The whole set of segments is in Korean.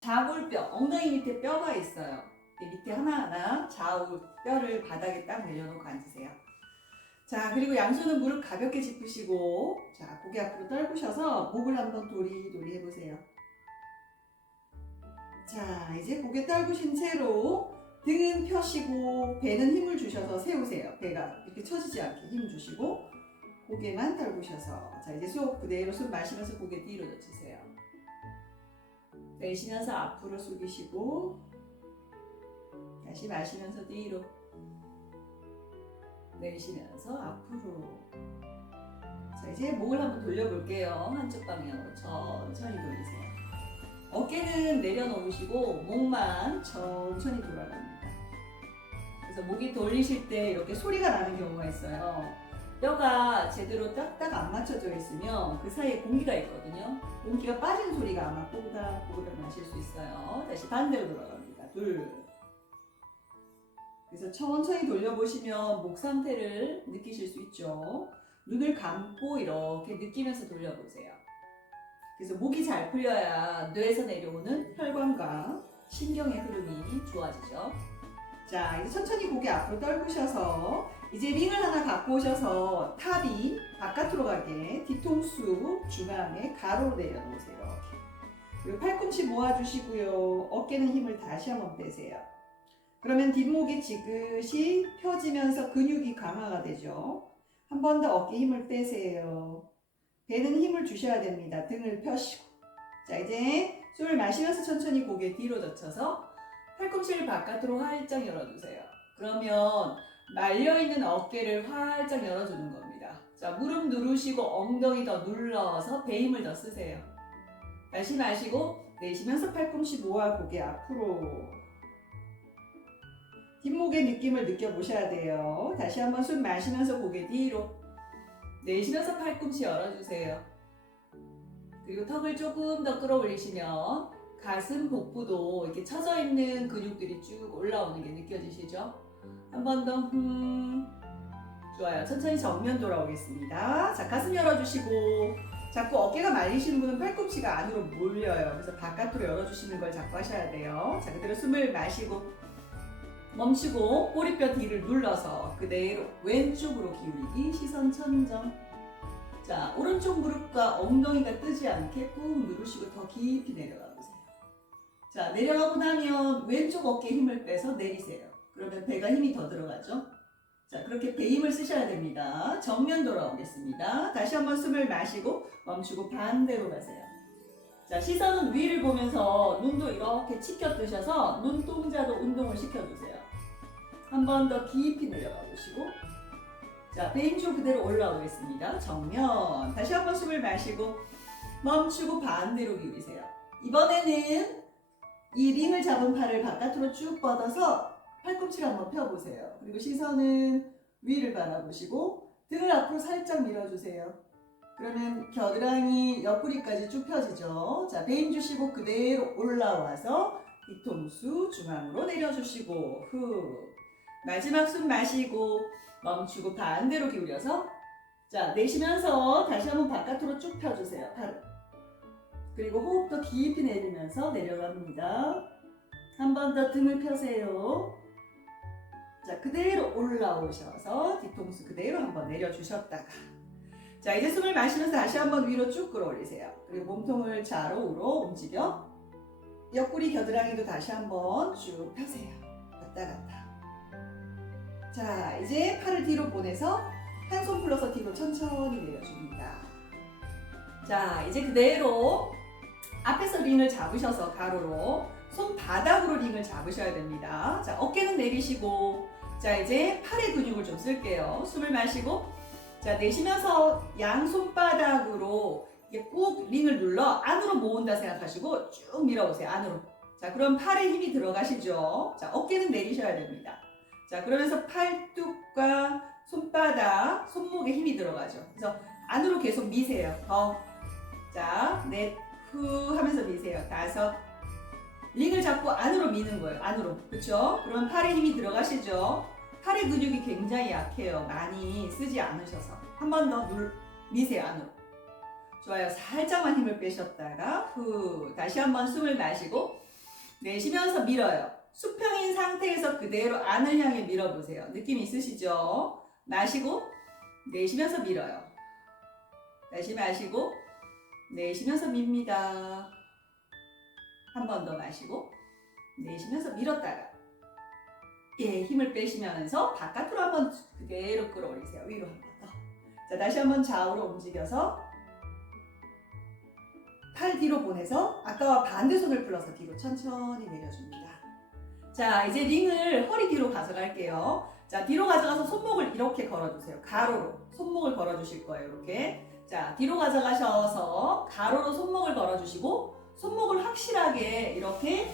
좌골뼈, 엉덩이 밑에 뼈가 있어요. 밑에 하나하나 좌우 뼈를 바닥에 딱 내려놓고 앉으세요. 자, 그리고 양손은 무릎 가볍게 짚으시고, 자, 고개 앞으로 떨구셔서 목을 한번 도리도리 해보세요. 자, 이제 고개 떨구신 채로 등은 펴시고 배는 힘을 주셔서 세우세요. 배가 이렇게 처지지 않게 힘 주시고 고개만 떨구셔서, 자, 이제 수업 그대로 숨 마시면서 고개 뒤로 젖히세요. 내쉬면서 앞으로 숙이시고 다시 마시면서 뒤로, 내쉬면서 앞으로. 자, 이제 목을 한번 돌려볼게요. 한쪽 방향으로 천천히 돌리세요. 어깨는 내려놓으시고 목만 천천히 돌아갑니다. 그래서 목이 돌리실 때 이렇게 소리가 나는 경우가 있어요. 뼈가 제대로 딱딱 안 맞춰져 있으면 그 사이에 공기가 있거든요. 공기가 빠진 소리가 아마 뽀글뽀글 나실 수 있어요. 다시 반대로 돌아갑니다. 둘. 그래서 천천히 돌려보시면 목 상태를 느끼실 수 있죠. 눈을 감고 이렇게 느끼면서 돌려보세요. 그래서 목이 잘 풀려야 뇌에서 내려오는 혈관과 신경의 흐름이 좋아지죠. 자, 이제 천천히 고개 앞으로 떨구셔서 이제 링을 하나 갖고 오셔서 탑이 바깥으로 가게 뒤통수 중앙에 가로로 내려놓으세요. 그리고 팔꿈치 모아주시고요. 어깨는 힘을 다시 한번 빼세요. 그러면 뒷목이 지그시 펴지면서 근육이 강화가 되죠. 한 번 더 어깨 힘을 빼세요. 배는 힘을 주셔야 됩니다. 등을 펴시고. 자, 이제 숨을 마시면서 천천히 고개 뒤로 젖혀서 팔꿈치를 바깥으로 활짝 열어주세요. 그러면 말려있는 어깨를 활짝 열어주는 겁니다. 자, 무릎 누르시고 엉덩이 더 눌러서 배 힘을 더 쓰세요. 다시 마시고 내쉬면서 팔꿈치 모아 고개 앞으로. 뒷목의 느낌을 느껴보셔야 돼요. 다시 한번 숨 마시면서 고개 뒤로. 내쉬면서 팔꿈치 열어주세요. 그리고 턱을 조금 더 끌어올리시면 가슴, 복부도 이렇게 처져 있는 근육들이 쭉 올라오는 게 느껴지시죠? 한 번 더, 좋아요. 천천히 정면 돌아오겠습니다. 자, 가슴 열어주시고, 자꾸 어깨가 말리시는 분은 팔꿈치가 안으로 몰려요. 그래서 바깥으로 열어주시는 걸 자꾸 하셔야 돼요. 자, 그대로 숨을 마시고, 멈추고, 꼬리뼈 뒤를 눌러서 그대로 왼쪽으로 기울이기, 시선 천정. 자, 오른쪽 무릎과 엉덩이가 뜨지 않게 꾹 누르시고 더 깊이 내려가 보세요. 자, 내려가고 나면 왼쪽 어깨에 힘을 빼서 내리세요. 그러면 배가 힘이 더 들어가죠? 자, 그렇게 배 힘을 쓰셔야 됩니다. 정면 돌아오겠습니다. 다시 한번 숨을 마시고 멈추고 반대로 가세요. 자, 시선은 위를 보면서 눈도 이렇게 치켜 뜨셔서 눈동자도 운동을 시켜주세요. 한 번 더 깊이 내려가 보시고, 자, 배 힘 좀 그대로 올라오겠습니다. 정면. 다시 한번 숨을 마시고 멈추고 반대로 기울이세요. 이번에는 이 링을 잡은 팔을 바깥으로 쭉 뻗어서 팔꿈치를 한번 펴보세요. 그리고 시선은 위를 바라보시고 등을 앞으로 살짝 밀어주세요. 그러면 겨드랑이 옆구리까지 쭉 펴지죠. 자, 배 힘 주시고 그대로 올라와서 뒤통수 중앙으로 내려주시고 후. 마지막 숨 마시고 멈추고 반대로 기울여서, 자, 내쉬면서 다시 한번 바깥으로 쭉 펴주세요. 팔을. 그리고 호흡도 깊이 내리면서 내려갑니다. 한 번 더 등을 펴세요. 자, 그대로 올라오셔서 뒤통수 그대로 한번 내려주셨다가, 자, 이제 숨을 마시면서 다시 한번 위로 쭉 끌어올리세요. 그리고 몸통을 좌로우로 움직여 옆구리 겨드랑이도 다시 한번 쭉 펴세요. 왔다 갔다. 자, 이제 팔을 뒤로 보내서 한 손 풀러서 뒤로 천천히 내려줍니다. 자, 이제 그대로 앞에서 링을 잡으셔서 가로로 손바닥으로 링을 잡으셔야 됩니다. 자, 어깨는 내리시고, 자, 이제 팔의 근육을 좀 쓸게요. 숨을 마시고, 자, 내쉬면서 양 손바닥으로 이게 꾹 링을 눌러 안으로 모은다 생각하시고 쭉 밀어보세요. 안으로. 자, 그럼 팔에 힘이 들어가시죠. 자, 어깨는 내리셔야 됩니다. 자, 그러면서 팔뚝과 손바닥, 손목에 힘이 들어가죠. 그래서 안으로 계속 미세요. 더. 자, 넷, 후 하면서 미세요. 다섯. 링을 잡고 안으로 미는 거예요. 안으로. 그쵸? 그러면 팔에 힘이 들어가시죠? 팔의 근육이 굉장히 약해요. 많이 쓰지 않으셔서. 한 번 더 미세요. 안으로. 좋아요. 살짝만 힘을 빼셨다가 후. 다시 한번 숨을 마시고 내쉬면서 밀어요. 수평인 상태에서 그대로 안을 향해 밀어보세요. 느낌 있으시죠? 마시고 내쉬면서 밀어요. 다시 마시고 내쉬면서 밉니다. 한 번 더 마시고 내쉬면서 밀었다가 힘을 빼시면서 바깥으로 한번 그대로 끌어올리세요. 위로 한 번 더. 자, 다시 한번 좌우로 움직여서 팔 뒤로 보내서 아까와 반대손을 풀어서 뒤로 천천히 내려줍니다. 자, 이제 링을 허리 뒤로 가져갈게요. 자, 뒤로 가져가서 손목을 이렇게 걸어주세요. 가로로 손목을 걸어주실 거예요. 이렇게. 자, 뒤로 가져가셔서 가로로 손목을 걸어주시고 손목을 확실하게 이렇게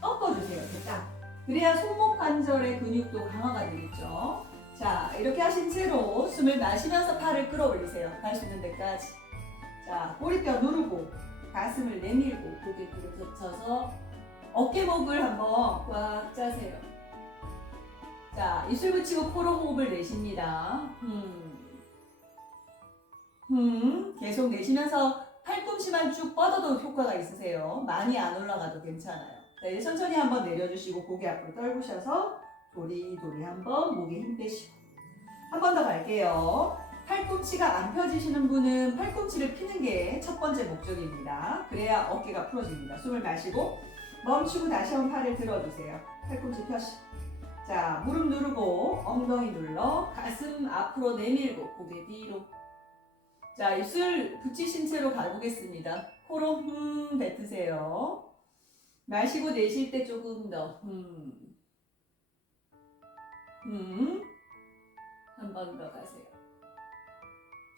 꺾어주세요. 이렇게 딱. 그래야 손목 관절의 근육도 강화가 되겠죠. 자, 이렇게 하신 채로 숨을 마시면서 팔을 끌어올리세요. 갈 수 있는 데까지. 자, 꼬리뼈 누르고 가슴을 내밀고 고개 뒤로 젖혀서 어깨목을 한번 꽉 짜세요. 자, 입술 붙이고 코로 호흡을 내쉽니다. 계속 내쉬면서 팔꿈치만 쭉 뻗어도 효과가 있으세요. 많이 안 올라가도 괜찮아요. 자, 이제 천천히 한번 내려주시고 고개 앞으로 떨구셔서 도리도리 한번 목에 힘 빼시고 한 번 더 갈게요. 팔꿈치가 안 펴지시는 분은 팔꿈치를 피는 게 첫 번째 목적입니다. 그래야 어깨가 풀어집니다. 숨을 마시고 멈추고 다시 한번 팔을 들어주세요. 팔꿈치 펴시고 자, 무릎 누르고 엉덩이 눌러 가슴 앞으로 내밀고 고개 뒤로. 자, 입술 붙이신 채로 가보겠습니다. 코로 뱉으세요. 마시고 내쉴 때 조금 더 한 번 더 가세요.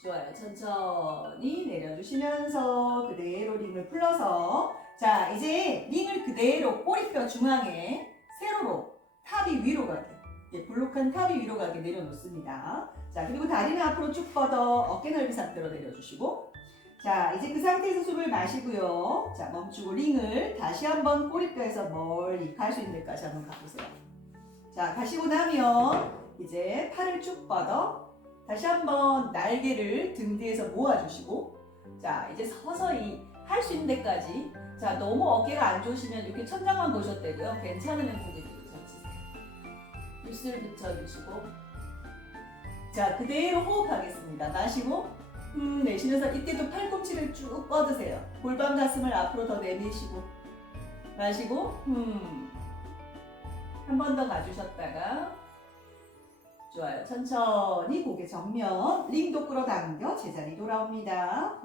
좋아요. 천천히 내려주시면서 그대로 링을 풀러서 자, 이제 링을 그대로 꼬리뼈 중앙에 세로로 탑이 위로 가게 볼록한 탑이 위로 가게 내려놓습니다. 자, 그리고 다리는 앞으로 쭉 뻗어 어깨 넓이 상태로 내려주시고 자, 이제 그 상태에서 숨을 마시고요. 자, 멈추고 링을 다시 한번 꼬리뼈에서 멀리 갈 수 있는 데까지 한번 가보세요. 자, 가시고 나면 이제 팔을 쭉 뻗어 다시 한번 날개를 등 뒤에서 모아주시고 자, 이제 서서히 할 수 있는 데까지 자, 너무 어깨가 안 좋으시면 이렇게 천장만 보셨대고요. 괜찮으면 고개 뒤로 젖히세요. 입술 붙여주시고 자, 그대로 호흡하겠습니다. 마시고 내쉬면서 이때도 팔꿈치를 쭉 뻗으세요. 골반 가슴을 앞으로 더 내미시고 마시고 한 번 더 가주셨다가 좋아요. 천천히 고개 정면 링도 끌어당겨 제자리 돌아옵니다.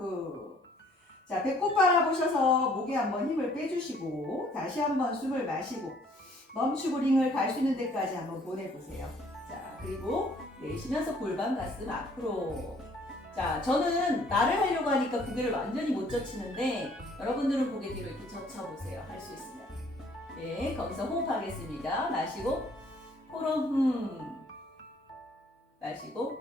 자, 배꼽 바라보셔서 목에 한번 힘을 빼주시고 다시 한번 숨을 마시고 멈추고 링을 갈 수 있는 데까지 한번 보내보세요. 자, 그리고 내쉬면서 골반 가슴 앞으로 자, 저는 나를 하려고 하니까 고개를 완전히 못 젖히는데 여러분들은 고개 뒤로 이렇게 젖혀보세요. 할 수 있으면. 네, 거기서 호흡하겠습니다. 마시고 코로 마시고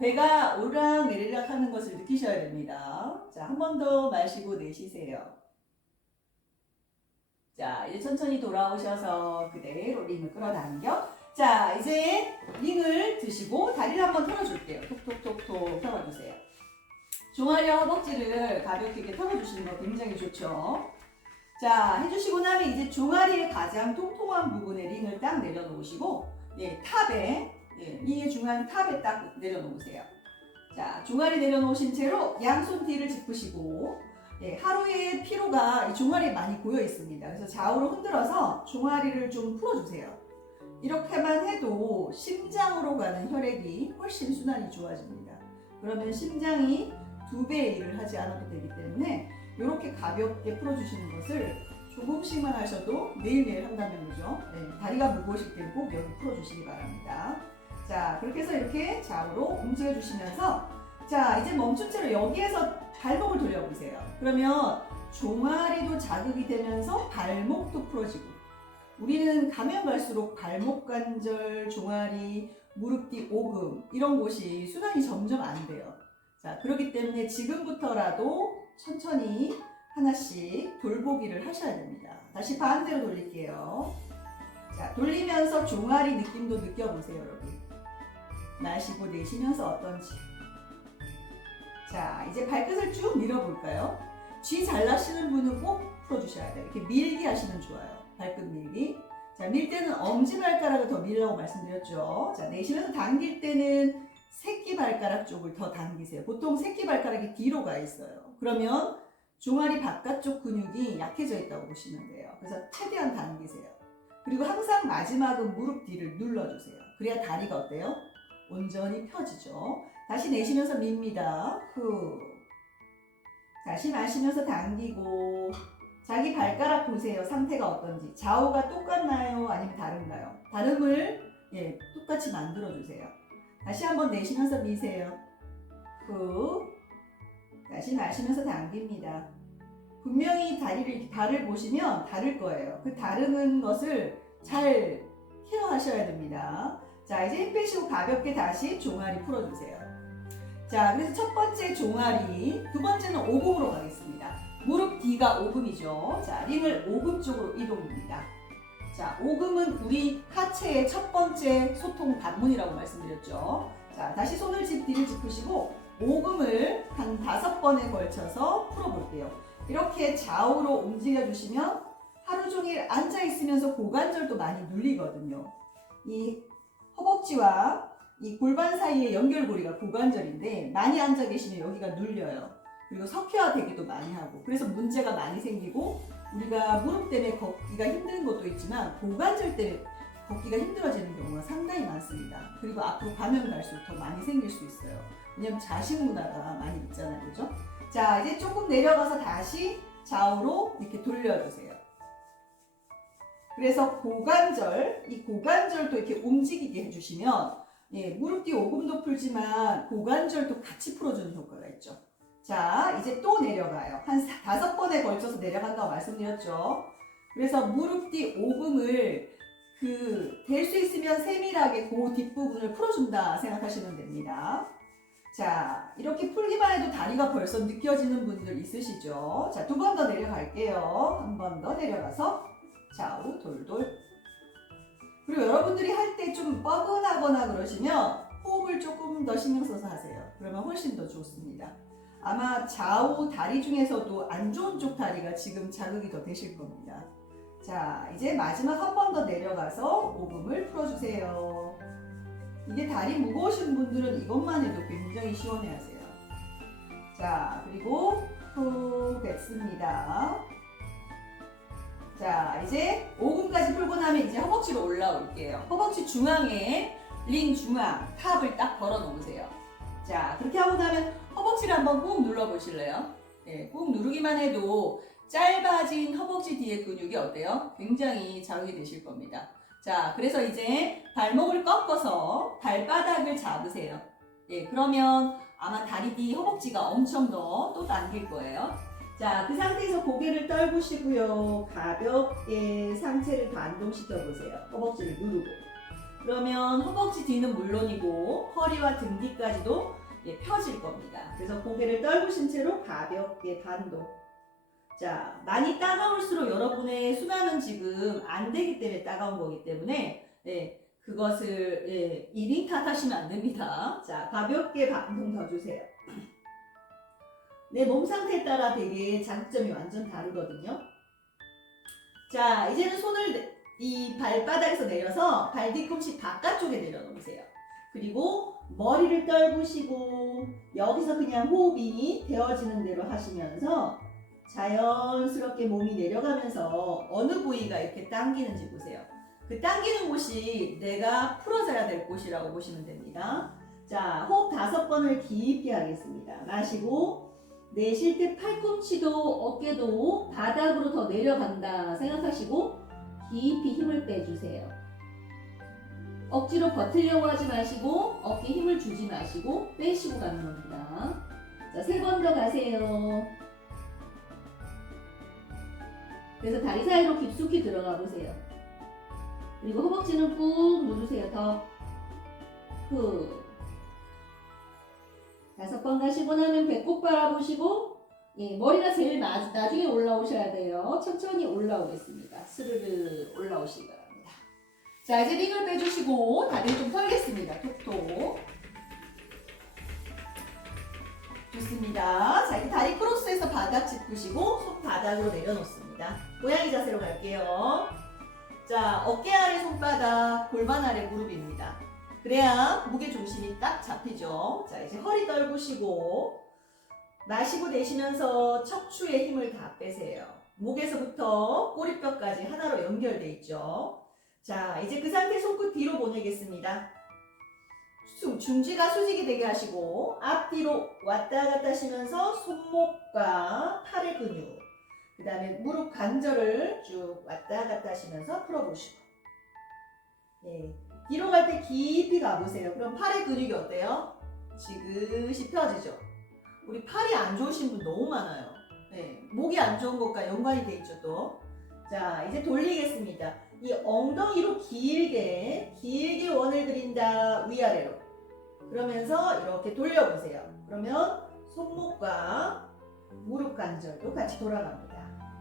배가 오르락 내리락 하는 것을 느끼셔야 됩니다. 자, 한 번 더 마시고 내쉬세요. 자, 이제 천천히 돌아오셔서 그대로 링을 끌어당겨 자, 이제 링을 드시고 다리를 한번 털어줄게요. 톡톡톡톡 털어주세요. 종아리와 허벅지를 가볍게 이렇게 털어주시는 거 굉장히 좋죠. 자, 해주시고 나면 이제 종아리의 가장 통통한 부분에 링을 딱 내려놓으시고 탑에 링의 중앙 탑에 딱 내려놓으세요. 자, 종아리 내려놓으신 채로 양손 뒤를 짚으시고 하루의 피로가 이 종아리에 많이 고여 있습니다. 그래서 좌우로 흔들어서 종아리를 좀 풀어주세요. 이렇게만 해도 심장으로 가는 혈액이 훨씬 순환이 좋아집니다. 그러면 심장이 2배의 일을 하지 않아도 되기 때문에 이렇게 가볍게 풀어주시는 것을 조금씩만 하셔도 매일매일 한다면 그죠? 다리가 무거우실 때는 꼭 여기 풀어주시기 바랍니다. 자, 그렇게 해서 이렇게 좌우로 움직여주시면서 자, 이제 멈춘 채로 여기에서 발목을 돌려보세요. 그러면 종아리도 자극이 되면서 발목도 풀어지고 우리는 가면 갈수록 발목 관절, 종아리, 무릎 뒤 오금 이런 곳이 순환이 점점 안 돼요. 자, 그렇기 때문에 지금부터라도 천천히 하나씩 돌보기를 하셔야 됩니다. 다시 반대로 돌릴게요. 자, 돌리면서 종아리 느낌도 느껴보세요, 여러분. 마시고 내쉬면서 어떤지. 자, 이제 발끝을 쭉 밀어볼까요? 쥐 잘 나시는 분은 꼭 풀어주세요. 주셔야 돼요. 이렇게 밀기 하시면 좋아요. 발끝 밀기. 자, 밀 때는 엄지발가락을 더 밀라고 말씀드렸죠. 자, 내쉬면서 당길 때는 새끼발가락 쪽을 더 당기세요. 보통 새끼발가락이 뒤로 가 있어요. 그러면 종아리 바깥쪽 근육이 약해져 있다고 보시면 돼요. 그래서 최대한 당기세요. 그리고 항상 마지막은 무릎 뒤를 눌러주세요. 그래야 다리가 어때요? 온전히 펴지죠. 다시 내쉬면서 밉니다. 후. 다시 마시면서 당기고 자기 발가락 보세요. 상태가 어떤지. 좌우가 똑같나요? 아니면 다른가요? 다름을 똑같이 만들어주세요. 다시 한번 내쉬면서 미세요. 후. 다시 마시면서 당깁니다. 분명히 발을 보시면 다를 거예요. 그 다른 것을 잘 케어하셔야 됩니다. 자, 이제 힘 빼시고 가볍게 다시 종아리 풀어주세요. 자, 그래서 첫 번째 종아리, 두 번째는 오금으로 가겠습니다. 무릎 뒤가 오금이죠. 자, 링을 오금 쪽으로 이동입니다. 자, 오금은 우리 하체의 첫 번째 소통 관문이라고 말씀드렸죠. 자, 다시 손을 뒤를 짚으시고 오금을 한 5번에 걸쳐서 풀어볼게요. 이렇게 좌우로 움직여 주시면 하루 종일 앉아 있으면서 고관절도 많이 눌리거든요. 이 허벅지와 이 골반 사이의 연결고리가 고관절인데 많이 앉아 계시면 여기가 눌려요. 그리고 석회화되기도 많이 하고 그래서 문제가 많이 생기고 우리가 무릎 때문에 걷기가 힘든 것도 있지만 고관절 때문에 걷기가 힘들어지는 경우가 상당히 많습니다. 그리고 앞으로 가면 갈수록 더 많이 생길 수 있어요. 왜냐면 자식 문화가 많이 있잖아요. 그죠? 자, 이제 조금 내려가서 다시 좌우로 이렇게 돌려주세요. 그래서 고관절, 이 고관절도 이렇게 움직이게 해주시면 무릎 뒤 오금도 풀지만 고관절도 같이 풀어주는 효과가 있죠. 자, 이제 또 내려가요. 한 5번에 걸쳐서 내려간다고 말씀드렸죠. 그래서 무릎 뒤 오금을 될 수 있으면 세밀하게 그 뒷부분을 풀어준다 생각하시면 됩니다. 자, 이렇게 풀기만 해도 다리가 벌써 느껴지는 분들 있으시죠? 자, 2번 더 내려갈게요. 한 번 더 내려가서 좌우 돌돌. 그리고 여러분들이 할 때 좀 뻐근하거나 그러시면 호흡을 조금 더 신경 써서 하세요. 그러면 훨씬 더 좋습니다. 아마 좌우 다리 중에서도 안 좋은 쪽 다리가 지금 자극이 더 되실 겁니다. 자, 이제 마지막 한 번 더 내려가서 오금을 풀어주세요. 이게 다리 무거우신 분들은 이것만 해도 굉장히 시원해 하세요. 자, 그리고 후 뱉습니다. 자, 이제 오금까지 풀고 나면 이제 허벅지로 올라올게요. 허벅지 중앙에 링 중앙 탑을 딱 걸어 놓으세요. 자, 그렇게 하고 나면 허벅지를 한번 꾹 눌러 보실래요? 꾹 누르기만 해도 짧아진 허벅지 뒤의 근육이 어때요? 굉장히 자극이 되실 겁니다. 자, 그래서 이제 발목을 꺾어서 발바닥을 잡으세요. 그러면 아마 다리 뒤 허벅지가 엄청 더 또 당길 거예요. 자, 그 상태에서 고개를 떨구시고요. 가볍게 상체를 반동시켜 보세요. 허벅지를 누르고. 그러면 허벅지 뒤는 물론이고 허리와 등 뒤까지도 펴질 겁니다. 그래서 고개를 떨구신 채로 가볍게 반동. 자, 많이 따가울수록 여러분의 순환은 지금 안 되기 때문에 따가운 거기 때문에 그것을 1인 탓하시면 안 됩니다. 자, 가볍게 반동 더 주세요. 내 몸 상태에 따라 되게 자극점이 완전 다르거든요. 자, 이제는 손을 이 발바닥에서 내려서 발 뒤꿈치 바깥쪽에 내려놓으세요. 그리고 머리를 떨구시고 여기서 그냥 호흡이 되어지는 대로 하시면서 자연스럽게 몸이 내려가면서 어느 부위가 이렇게 당기는지 보세요. 그 당기는 곳이 내가 풀어져야 될 곳이라고 보시면 됩니다. 자, 호흡 5번을 깊게 하겠습니다. 마시고 내쉴 때 팔꿈치도 어깨도 바닥으로 더 내려간다 생각하시고 깊이 힘을 빼주세요. 억지로 버티려고 하지 마시고 어깨에 힘을 주지 마시고 빼시고 가는 겁니다. 자, 3번 더 가세요. 그래서 다리 사이로 깊숙이 들어가 보세요. 그리고 허벅지는 꾹 누르세요. 더. 후. 5번 가시고 나면 배꼽 바라보시고 머리가 제일 나중에 올라오셔야 돼요. 천천히 올라오겠습니다. 스르르 올라오시기 바랍니다. 자, 이제 링을 빼주시고 다리를 좀 털겠습니다. 톡톡. 좋습니다. 자, 이렇게 다리 크로스해서 바닥 짚으시고 손 바닥으로 내려놓습니다. 고양이 자세로 갈게요. 자, 어깨 아래 손바닥, 골반 아래 무릎입니다. 그래야 무게 중심이 딱 잡히죠. 자, 이제 허리 떨구시고 마시고 내쉬면서 척추에 힘을 다 빼세요. 목에서부터 꼬리뼈까지 하나로 연결돼 있죠. 자, 이제 그 상태 손끝 뒤로 보내겠습니다. 중지가 수직이 되게 하시고 앞뒤로 왔다 갔다 하시면서 손목과 팔의 근육, 그 다음에 무릎 관절을 쭉 왔다 갔다 하시면서 풀어보시고, 네, 뒤로 갈 때 깊이 가보세요. 그럼 팔의 근육이 어때요? 지그시 펴지죠. 우리 팔이 안 좋으신 분 너무 많아요. 네, 목이 안 좋은 것과 연관이 돼 있죠 또. 자, 이제 돌리겠습니다. 이 엉덩이로 길게 원을 그린다. 위아래로. 그러면서 이렇게 돌려보세요. 그러면 손목과 무릎 관절도 같이 돌아갑니다.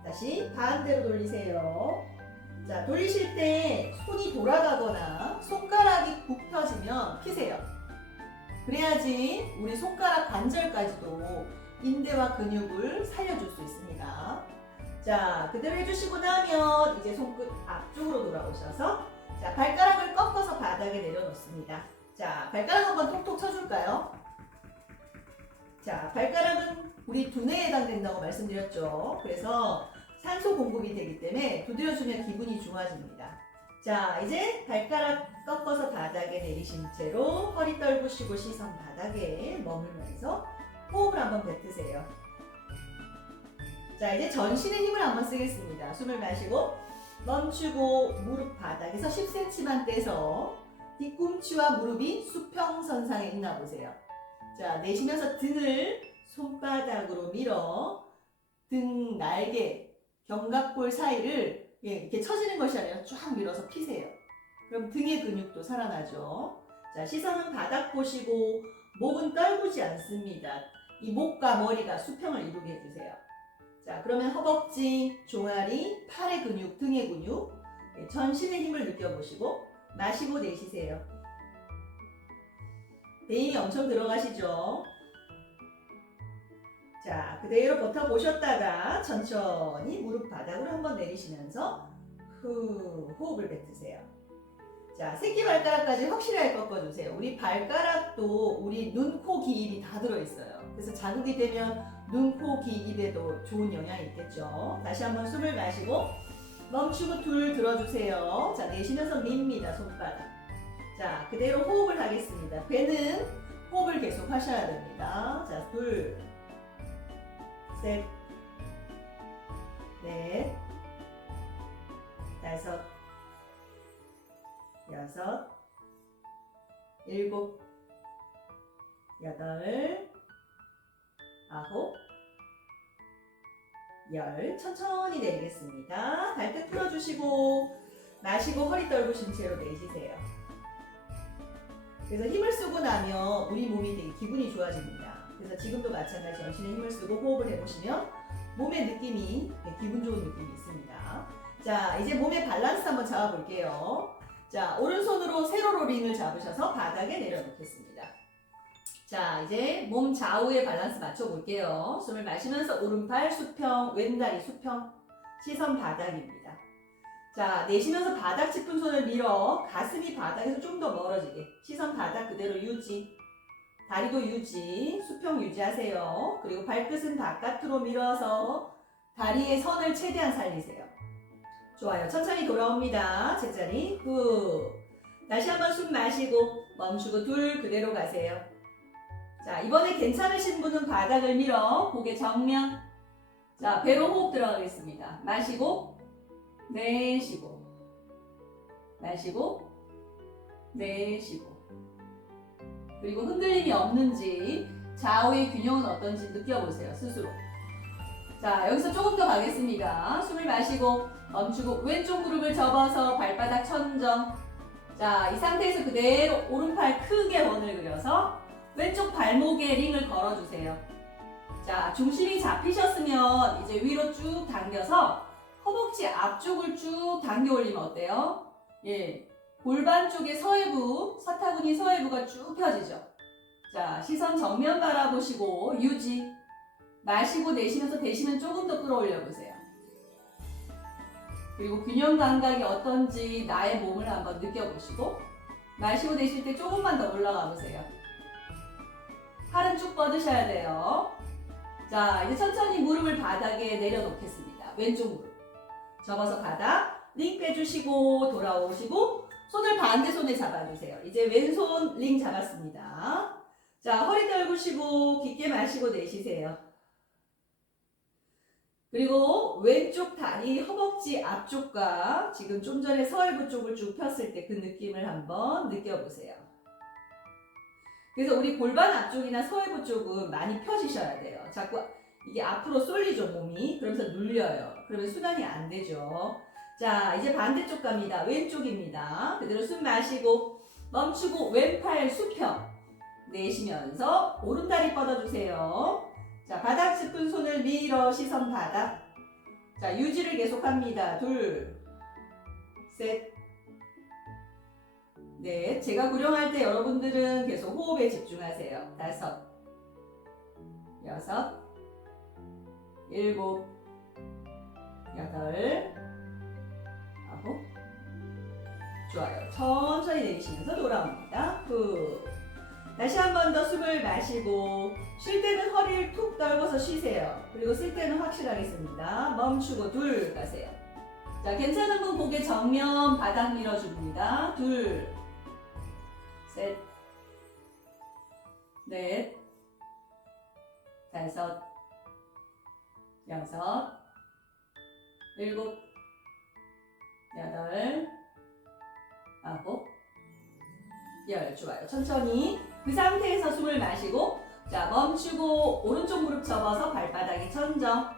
다시 반대로 돌리세요. 자, 돌리실 때 손이 돌아가거나 손가락이 굽혀지면 피세요. 그래야지 우리 손가락 관절까지도 인대와 근육을 살려줄 수 있습니다. 자, 그대로 해주시고 나면 이제 손끝 앞쪽으로 돌아오셔서, 자, 발가락을 꺾어서 바닥에 내려놓습니다. 자, 발가락 한번 톡톡 쳐줄까요? 자, 발가락은 우리 두뇌에 해당된다고 말씀드렸죠. 그래서 산소 공급이 되기 때문에 두드려주면 기분이 좋아집니다. 자, 이제 발가락 꺾어서 바닥에 내리신 채로 허리 떨구시고 시선 바닥에 머물면서 호흡을 한번 뱉으세요. 자, 이제 전신의 힘을 한번 쓰겠습니다. 숨을 마시고 멈추고 무릎 바닥에서 10cm만 떼서 뒤꿈치와 무릎이 수평선상에 있나 보세요. 자, 내쉬면서 등을 손바닥으로 밀어 등 날개, 견갑골 사이를 이렇게 처지는 것이 아니라 쫙 밀어서 피세요. 그럼 등의 근육도 살아나죠. 자, 시선은 바닥 보시고 목은 떨구지 않습니다. 이 목과 머리가 수평을 이루게 해주세요. 자, 그러면 허벅지, 종아리, 팔의 근육, 등의 근육, 전신의 힘을 느껴보시고 마시고 내쉬세요. 배임이 엄청 들어가시죠? 자, 그대로 버텨보셨다가 천천히 무릎 바닥으로 한번 내리시면서 호흡을 뱉으세요. 자, 새끼발가락까지 확실하게 꺾어주세요. 우리 발가락도 우리 눈, 코, 귀, 입이 다 들어있어요. 그래서 자극이 되면 눈, 코, 귀, 입에도 좋은 영향이 있겠죠. 다시 한번 숨을 마시고 멈추고 둘 들어주세요. 자, 내쉬면서 밉니다. 손바닥. 자, 그대로 호흡을 하겠습니다. 배는 호흡을 계속 하셔야 됩니다. 자, 둘, 셋, 넷, 다섯, 여섯, 일곱, 여덟, 아홉, 열. 천천히 내리겠습니다. 발끝 풀어주시고 마시고 허리 떨구신 채로 내쉬세요. 그래서 힘을 쓰고 나면 우리 몸이 되게 기분이 좋아집니다. 그래서 지금도 마찬가지 전신에 힘을 쓰고 호흡을 해보시면 몸의 느낌이 기분 좋은 느낌이 있습니다. 자, 이제 몸의 밸런스 한번 잡아볼게요. 자, 오른손으로 세로로 링을 잡으셔서 바닥에 내려놓겠습니다. 자, 이제 몸 좌우의 밸런스 맞춰볼게요. 숨을 마시면서 오른팔 수평, 왼다리 수평, 시선 바닥입니다. 자, 내쉬면서 바닥 짚은 손을 밀어 가슴이 바닥에서 좀 더 멀어지게, 시선 바닥 그대로 유지, 다리도 유지, 수평 유지하세요. 그리고 발끝은 바깥으로 밀어서 다리의 선을 최대한 살리세요. 좋아요. 천천히 돌아옵니다. 제자리. 후. 다시 한번 숨 마시고 멈추고 둘 그대로 가세요. 자, 이번에 괜찮으신 분은 바닥을 밀어 고개 정면. 자, 배로 호흡 들어가겠습니다. 마시고 내쉬고 마시고 내쉬고. 그리고 흔들림이 없는지 좌우의 균형은 어떤지 느껴보세요. 스스로. 자, 여기서 조금 더 가겠습니다. 숨을 마시고 멈추고 왼쪽 무릎을 접어서 발바닥 천정. 자, 이 상태에서 그대로 오른팔 크게 원을 그려서 왼쪽 발목에 링을 걸어주세요. 자, 중심이 잡히셨으면 이제 위로 쭉 당겨서 허벅지 앞쪽을 쭉 당겨 올리면 어때요? 예, 골반 쪽에 서해부, 사타구니 서해부가 쭉 펴지죠. 자, 시선 정면 바라보시고 유지. 마시고 내쉬면서 대시면 조금 더 끌어올려 보세요. 그리고 균형 감각이 어떤지 나의 몸을 한번 느껴보시고 마시고 내쉴 때 조금만 더 올라가 보세요. 팔은 쭉 뻗으셔야 돼요. 자, 이제 천천히 무릎을 바닥에 내려놓겠습니다. 왼쪽 무릎. 접어서 바닥. 링 빼주시고 돌아오시고 손을 반대 손에 잡아주세요. 이제 왼손 링 잡았습니다. 자, 허리 떨구시고 깊게 마시고 내쉬세요. 그리고 왼쪽 다리 허벅지 앞쪽과 지금 좀 전에 서해부 쪽을 쭉 폈을 때 그 느낌을 한번 느껴보세요. 그래서 우리 골반 앞쪽이나 서해부 쪽은 많이 펴지셔야 돼요. 자꾸 이게 앞으로 쏠리죠, 몸이. 그러면서 눌려요. 그러면 순환이 안 되죠. 자, 이제 반대쪽 갑니다. 왼쪽입니다. 그대로 숨 마시고 멈추고 왼팔 수평 내쉬면서 오른다리 뻗어주세요. 자, 바닥 짚은 손을 밀어 시선 바닥. 자, 유지를 계속합니다. 둘, 셋, 넷. 제가 구령할 때 여러분들은 계속 호흡에 집중하세요. 다섯, 여섯, 일곱, 여덟, 아홉. 좋아요. 천천히 내쉬면서 돌아옵니다. 후. 다시 한 번 더 숨을 마시고 쉴 때는 허리를 툭 떨궈서 쉬세요. 그리고 쓸 때는 확실하겠습니다. 멈추고 둘 가세요. 자, 괜찮은 분 고개 정면 바닥 밀어줍니다. 둘, 셋, 넷, 다섯, 여섯, 일곱, 여덟, 아홉, 열. 좋아요. 천천히 그 상태에서 숨을 마시고 자, 멈추고 오른쪽 무릎 접어서 발바닥이 천정.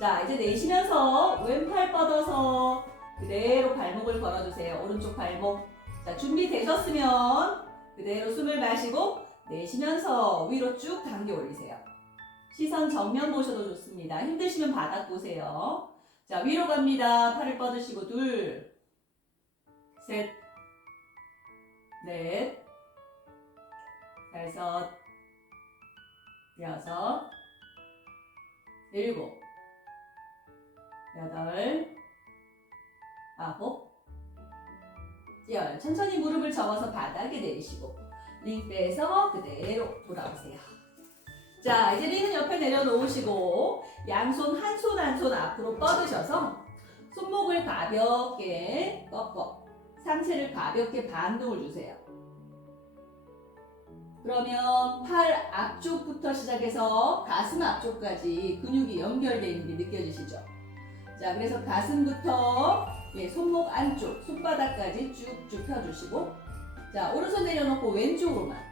자, 이제 내쉬면서 왼팔 뻗어서 그대로 발목을 걸어주세요. 오른쪽 발목. 자, 준비되셨으면 그대로 숨을 마시고 내쉬면서 위로 쭉 당겨 올리세요. 시선 정면 보셔도 좋습니다. 힘드시면 바닥 보세요. 자, 위로 갑니다. 팔을 뻗으시고 둘, 셋, 넷, 다섯, 여섯, 일곱, 여덟, 아홉, 열. 천천히 무릎을 접어서 바닥에 내리시고 링 빼서 그대로 돌아오세요. 자, 이제 링은 옆에 내려놓으시고 양손 한 손 한 손 앞으로 뻗으셔서 손목을 가볍게 꺾어 상체를 가볍게 반동을 주세요. 그러면 팔 앞쪽부터 시작해서 가슴 앞쪽까지 근육이 연결되어 있는 게 느껴지시죠? 자, 그래서 가슴부터 손목 안쪽, 손바닥까지 쭉쭉 펴주시고 자, 오른손 내려놓고 왼쪽으로만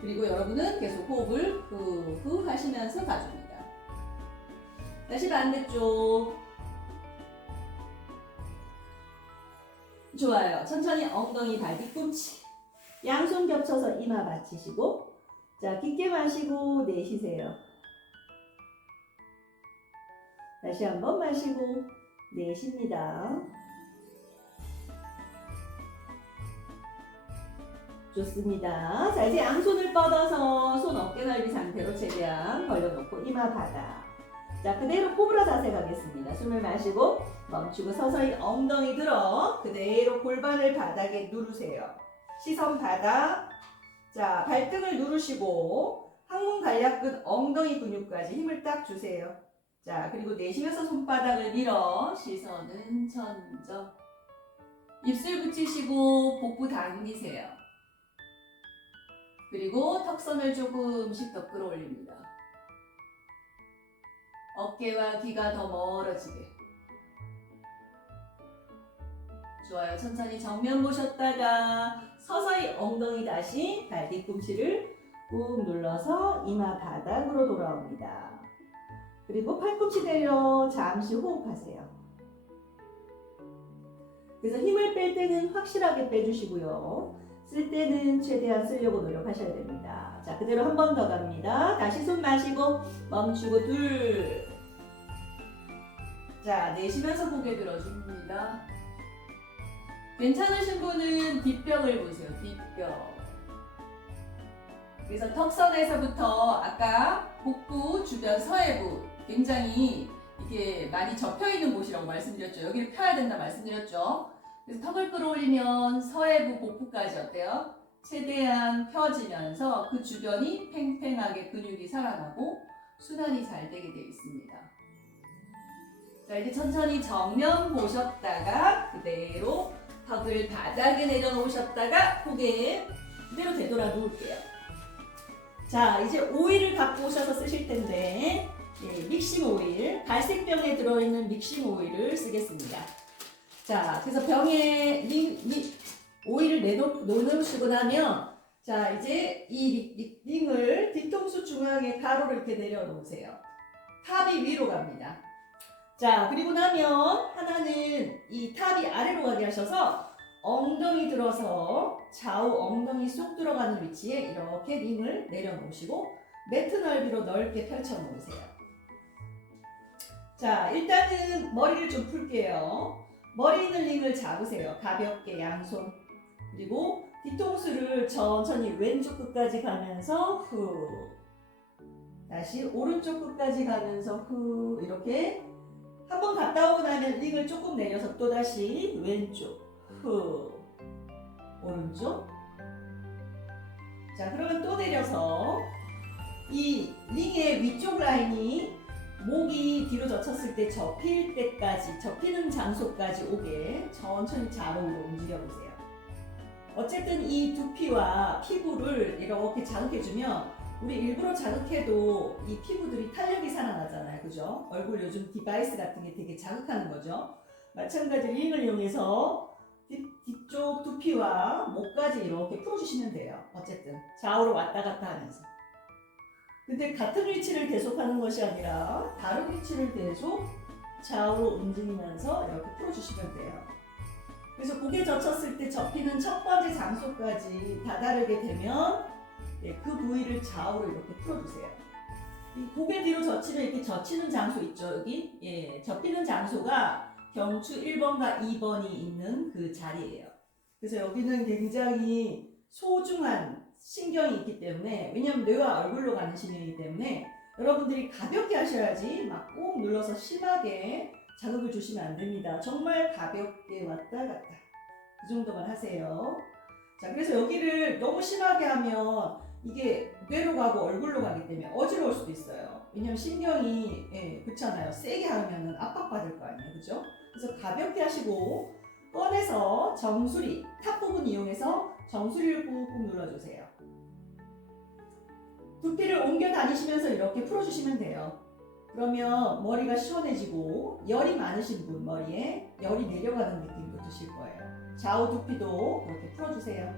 그리고 여러분은 계속 호흡을 후 하시면서 가줍니다. 다시 반대쪽. 좋아요. 천천히 엉덩이 발 뒤꿈치 양손 겹쳐서 이마 받치시고 자, 깊게 마시고 내쉬세요. 다시 한번 마시고 내쉽니다. 좋습니다. 자, 이제 양손을 뻗어서 손 어깨 넓이 상태로 최대한 벌려놓고 이마 바닥. 자, 그대로 코브라 자세 가겠습니다. 숨을 마시고 멈추고 서서히 엉덩이 들어 그대로 골반을 바닥에 누르세요. 시선 바닥. 자, 발등을 누르시고 항문 관략근 엉덩이 근육까지 힘을 딱 주세요. 자, 그리고 내쉬면서 손바닥을 밀어 시선은 천정. 입술 붙이시고 복부 당기세요. 그리고 턱선을 조금씩 더 끌어올립니다. 어깨와 귀가 더 멀어지게. 좋아요. 천천히 정면 보셨다가 서서히 엉덩이 다시 발 뒤꿈치를 꾹 눌러서 이마 바닥으로 돌아옵니다. 그리고 팔꿈치 내려 잠시 호흡하세요. 그래서 힘을 뺄 때는 확실하게 빼주시고요. 쓸 때는 최대한 쓰려고 노력하셔야 됩니다. 자, 그대로 한 번 더 갑니다. 다시 숨 마시고 멈추고 둘. 자, 내쉬면서 고개 들어줍니다. 괜찮으신 분은 뒷벽을 보세요. 뒷벽. 그래서 턱선에서부터 아까 복부 주변 서해부 굉장히 이게 많이 접혀 있는 곳이라고 말씀드렸죠. 여기를 펴야 된다 말씀드렸죠. 그래서 턱을 끌어올리면 서해부 복부까지 어때요? 최대한 펴지면서 그 주변이 팽팽하게 근육이 살아나고 순환이 잘 되게 되어 있습니다. 자, 이제 천천히 정면 보셨다가 그대로 턱을 바닥에 내려놓으셨다가 고개 그대로 되돌아 놓을게요. 자, 이제 오일을 갖고 오셔서 쓰실 텐데 믹싱 오일, 갈색병에 들어있는 믹싱 오일을 쓰겠습니다. 자, 그래서 병에 오일을 내놓으시고 나면 자, 이제 이 링을 뒤통수 중앙에 가로로 이렇게 내려놓으세요. 탑이 위로 갑니다. 자, 그리고 나면 하나는 이 탑이 아래로 가게 하셔서 엉덩이 들어서 좌우 엉덩이 쏙 들어가는 위치에 이렇게 링을 내려놓으시고 매트 넓이로 넓게 펼쳐 놓으세요. 자, 일단은 머리를 좀 풀게요. 머리 있는 링을 잡으세요. 가볍게 양손. 그리고 뒤통수를 천천히 왼쪽 끝까지 가면서 후. 다시 오른쪽 끝까지 가면서 후. 이렇게 한번 갔다 오고 나면 링을 조금 내려서 또다시 왼쪽 후. 오른쪽. 자, 그러면 또 내려서 이 링의 위쪽 라인이 목이 뒤로 젖혔을 때 접힐 때까지, 접히는 장소까지 오게 천천히 좌우로 움직여보세요. 어쨌든 이 두피와 피부를 이렇게 자극해주면 우리 일부러 자극해도 이 피부들이 탄력이 살아나잖아요. 그죠? 얼굴 요즘 디바이스 같은 게 되게 자극하는 거죠. 마찬가지로 링을 이용해서 뒤쪽 두피와 목까지 이렇게 풀어주시면 돼요. 어쨌든 좌우로 왔다 갔다 하면서. 근데 같은 위치를 계속하는 것이 아니라 다른 위치를 계속 좌우로 움직이면서 이렇게 풀어주시면 돼요. 그래서 고개 젖혔을 때 접히는 첫 번째 장소까지 다다르게 되면 그 부위를 좌우로 이렇게 풀어주세요. 이 고개 뒤로 젖히면 이렇게 젖히는 장소 있죠, 여기? 접히는 장소가 경추 1번과 2번이 있는 그 자리예요. 그래서 여기는 굉장히 소중한 신경이 있기 때문에, 왜냐하면 뇌와 얼굴로 가는 신경이기 때문에 여러분들이 가볍게 하셔야지 막 꾹 눌러서 심하게 자극을 주시면 안 됩니다. 정말 가볍게 왔다 갔다 그 정도만 하세요. 자, 그래서 여기를 너무 심하게 하면 이게 뇌로 가고 얼굴로 가기 때문에 어지러울 수도 있어요. 왜냐면 신경이 그렇잖아요. 세게 하면 압박받을 거 아니에요, 그죠? 그래서 가볍게 하시고 꺼내서 정수리 탑 부분 이용해서 정수리를 꾹꾹 눌러주세요. 두피를 옮겨 다니시면서 이렇게 풀어주시면 돼요. 그러면 머리가 시원해지고 열이 많으신 분 머리에 열이 내려가는 느낌도 드실 거예요. 좌우 두피도 이렇게 풀어주세요.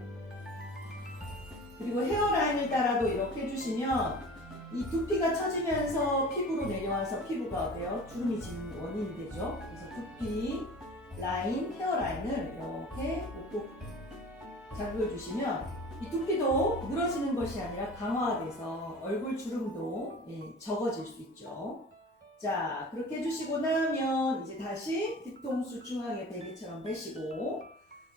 그리고 헤어라인을 따라도 이렇게 해주시면 이 두피가 처지면서 피부로 내려와서 피부가 어때요? 주름이 지는 원인이 되죠. 그래서 두피 라인, 헤어라인을 이렇게 꾹꾹 자극을 주시면 이 두피도 늘어지는 것이 아니라 강화돼서 얼굴 주름도 적어질 수 있죠. 자, 그렇게 해주시고 나면 이제 다시 뒤통수 중앙에 베개처럼 빼시고,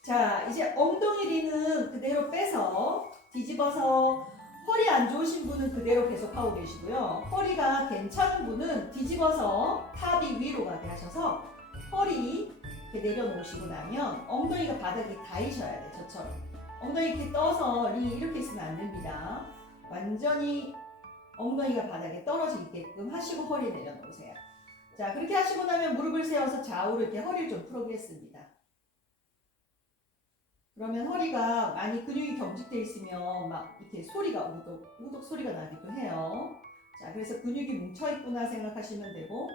자, 이제 엉덩이 링은 그대로 빼서 뒤집어서, 허리 안 좋으신 분은 그대로 계속 하고 계시고요. 허리가 괜찮은 분은 뒤집어서 탑이 위로 가게 하셔서 허리 이렇게 내려놓으시고 나면 엉덩이가 바닥에 닿으셔야 돼요. 저처럼. 엉덩이 이렇게 떠서 링이 이렇게 있으면 안 됩니다. 완전히 엉덩이가 바닥에 떨어지게끔 하시고 허리 내려놓으세요. 자, 그렇게 하시고 나면 무릎을 세워서 좌우로 이렇게 허리를 좀 풀어보겠습니다. 그러면 허리가 많이 근육이 경직되어 있으면 막 이렇게 소리가 우덕 소리가 나기도 해요. 자, 그래서 근육이 뭉쳐있구나 생각하시면 되고,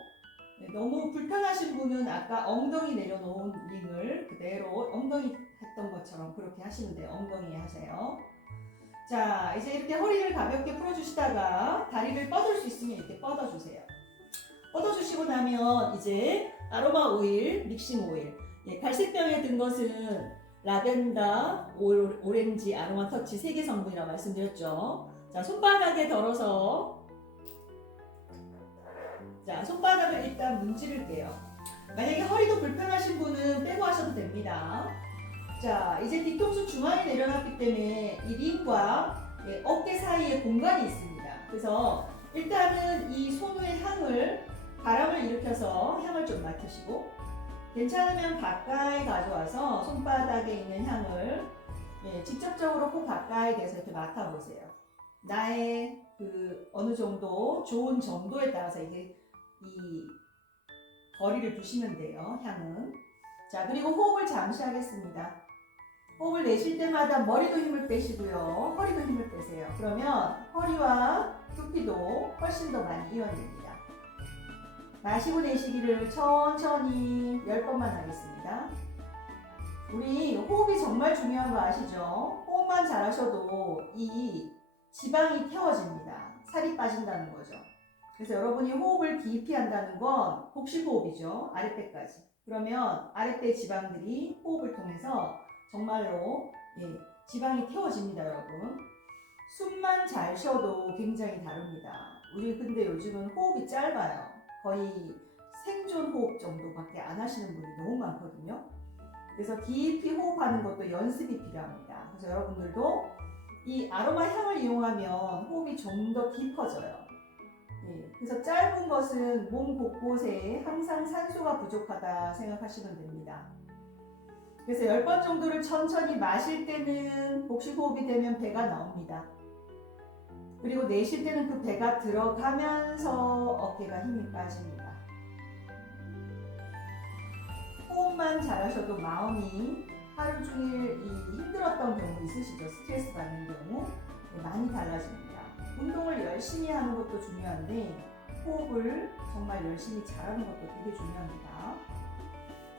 너무 불편하신 분은 아까 엉덩이 내려놓은 링을 그대로 엉덩이 했던 것처럼 그렇게 하시면 돼요. 엉덩이에 하세요. 자, 이제 이렇게 허리를 가볍게 풀어주시다가 다리를 뻗을 수 있으면 이렇게 뻗어주세요. 뻗어주시고 나면 이제 아로마 오일, 믹싱 오일, 갈색병에 든 것은 라벤더, 오렌지, 아로마 터치 3개 성분이라고 말씀드렸죠. 자, 손바닥에 덜어서 자, 손바닥을 일단 문지를게요. 만약에 허리도 불편하신 분은 빼고 하셔도 됩니다. 자, 이제 뒤통수 중앙에 내려놨기 때문에 이 링과 예, 어깨 사이에 공간이 있습니다. 그래서 일단은 이 손의 향을 바람을 일으켜서 향을 좀 맡으시고 괜찮으면 가까이 가져와서 손바닥에 있는 향을 예, 직접적으로 코 가까이 대서 이렇게 맡아보세요. 나의 그 어느 정도 좋은 정도에 따라서 이게 이 거리를 두시면 돼요. 향은. 자, 그리고 호흡을 잠시 하겠습니다. 호흡을 내쉴 때마다 머리도 힘을 빼시고요. 허리도 힘을 빼세요. 그러면 허리와 두피도 훨씬 더 많이 이완됩니다. 마시고 내쉬기를 천천히 10번만 하겠습니다. 우리 호흡이 정말 중요한 거 아시죠? 호흡만 잘하셔도 이 지방이 태워집니다. 살이 빠진다는 거죠. 그래서 여러분이 호흡을 깊이 한다는 건 복식호흡이죠. 아랫배까지. 그러면 아랫배 지방들이 호흡을 통해서 정말로 예, 지방이 태워집니다, 여러분. 숨만 잘 쉬어도 굉장히 다릅니다. 우리 근데 요즘은 호흡이 짧아요. 거의 생존 호흡 정도밖에 안 하시는 분이 너무 많거든요. 그래서 깊이 호흡하는 것도 연습이 필요합니다. 그래서 여러분들도 이 아로마 향을 이용하면 호흡이 좀 더 깊어져요. 예, 그래서 짧은 것은 몸 곳곳에 항상 산소가 부족하다 생각하시면 됩니다. 그래서 10번 정도를 천천히 마실 때는 복식호흡이 되면 배가 나옵니다. 그리고 내쉴 때는 그 배가 들어가면서 어깨가 힘이 빠집니다. 호흡만 잘하셔도 마음이 하루 종일 힘들었던 경우 있으시죠? 스트레스 받는 경우 많이 달라집니다. 운동을 열심히 하는 것도 중요한데 호흡을 정말 열심히 잘하는 것도 되게 중요합니다.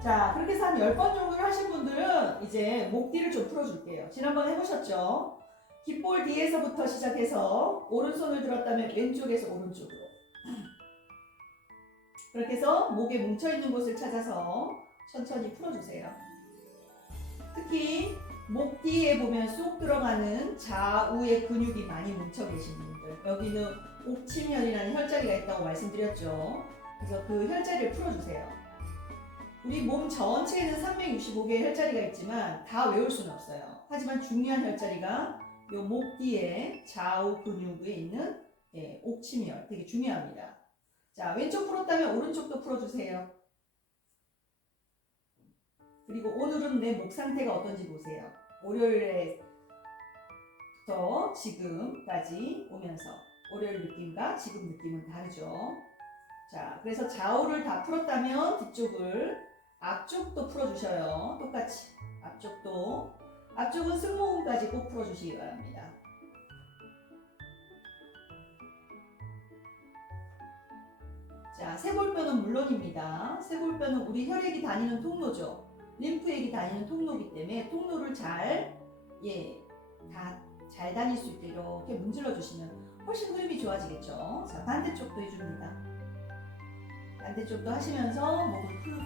자, 그렇게 해서 한 10번 정도를 하신 분들은 이제 목 뒤를 좀 풀어줄게요. 지난번에 해보셨죠? 귓볼 뒤에서부터 시작해서 오른손을 들었다면 왼쪽에서 오른쪽으로 그렇게 해서 목에 뭉쳐있는 곳을 찾아서 천천히 풀어주세요. 특히 목 뒤에 보면 쏙 들어가는 좌우의 근육이 많이 뭉쳐 계신 분들, 여기는 옥침혈이라는 혈자리가 있다고 말씀드렸죠. 그래서 그 혈자리를 풀어주세요. 우리 몸 전체에는 365개의 혈자리가 있지만 다 외울 수는 없어요. 하지만 중요한 혈자리가 이 목 뒤에 좌우 근육 위에 있는 옥침혈, 되게 중요합니다. 자, 왼쪽 풀었다면 오른쪽도 풀어주세요. 그리고 오늘은 내 목 상태가 어떤지 보세요. 월요일에부터 지금까지 오면서 월요일 느낌과 지금 느낌은 다르죠. 자, 그래서 좌우를 다 풀었다면 뒤쪽을 앞쪽도 풀어주셔요. 똑같이 앞쪽은 승모근까지 꼭 풀어주시기 바랍니다. 자, 쇄골뼈는 물론입니다. 쇄골뼈는 우리 혈액이 다니는 통로죠. 림프액이 다니는 통로이기 때문에 통로를 잘 다닐 수 있게 이렇게 문질러 주시면 훨씬 흐름이 좋아지겠죠. 자, 반대쪽도 해줍니다. 반대쪽도 하시면서 목을 풀고.